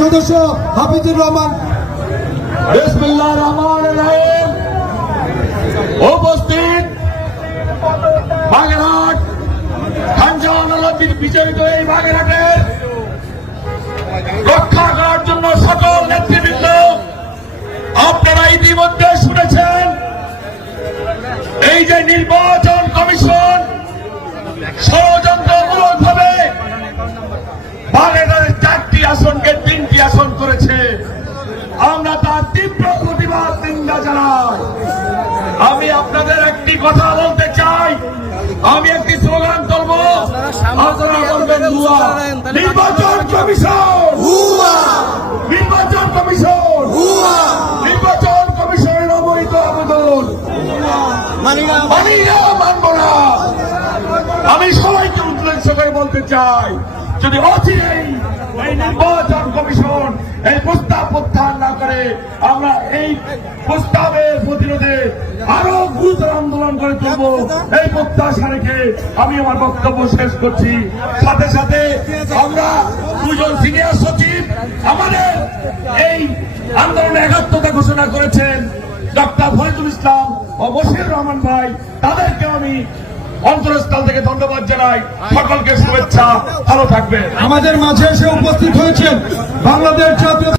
সদস্য হাফিজুর রহমান। বিসমিল্লাহির রহমানির রহিম। উপস্থিত বাগেরহাট বিজয়িত এই বাগেরহাটের রক্ষা করার জন্য সকল নেতৃবৃন্দ, আপনারা ইতিমধ্যে শুনেছেন এই যে নির্বাচন কমিশন ষড়যন্ত্রমূলকভাবে বাগেরহাটের 4টি আসনকে 3টি আসন করেছে। আমরা তার তীব্র প্রতিবাদ নিন্দা জানাই। আমি আপনাদের একটি কথা বলতে চাই, আমি একটি স্লোগান তুলব, আপনারা বলবেন হুয়া। নির্বাচন কমিশন হুয়া, নির্বাচন কমিশন হুয়া, নির্বাচন কমিশনের অবৈধ আবেদন মানি না, মানব না। আমি সবাইকে উদ্দেশ্য করে বলতে চাই, যদি অচিরেই এই নির্বাচন কমিশন এই প্রস্তাব প্রত্যাহার না করে, আমরা এই প্রস্তাবের প্রতিরোধে আরো গুরুতর আন্দোলন করে তুলব। এই প্রত্যাশা রেখে আমি আমার বক্তব্য শেষ করছি। সাথে সাথে আমরা 2জন সিনিয়র সচিব আমাদের এই আন্দোলনে একাত্মতা ঘোষণা করেছেন, ডক্টর ফরিদুল ইসলাম ও বশির রহমান ভাই, তাদেরকে আমি অন্তরস্থল থেকে ধন্যবাদ জানাই। সকলকে শুভেচ্ছা, ভালো থাকবে। আমাদের মাঝে এসে উপস্থিত হয়েছেন বাংলাদেশ জাতীয়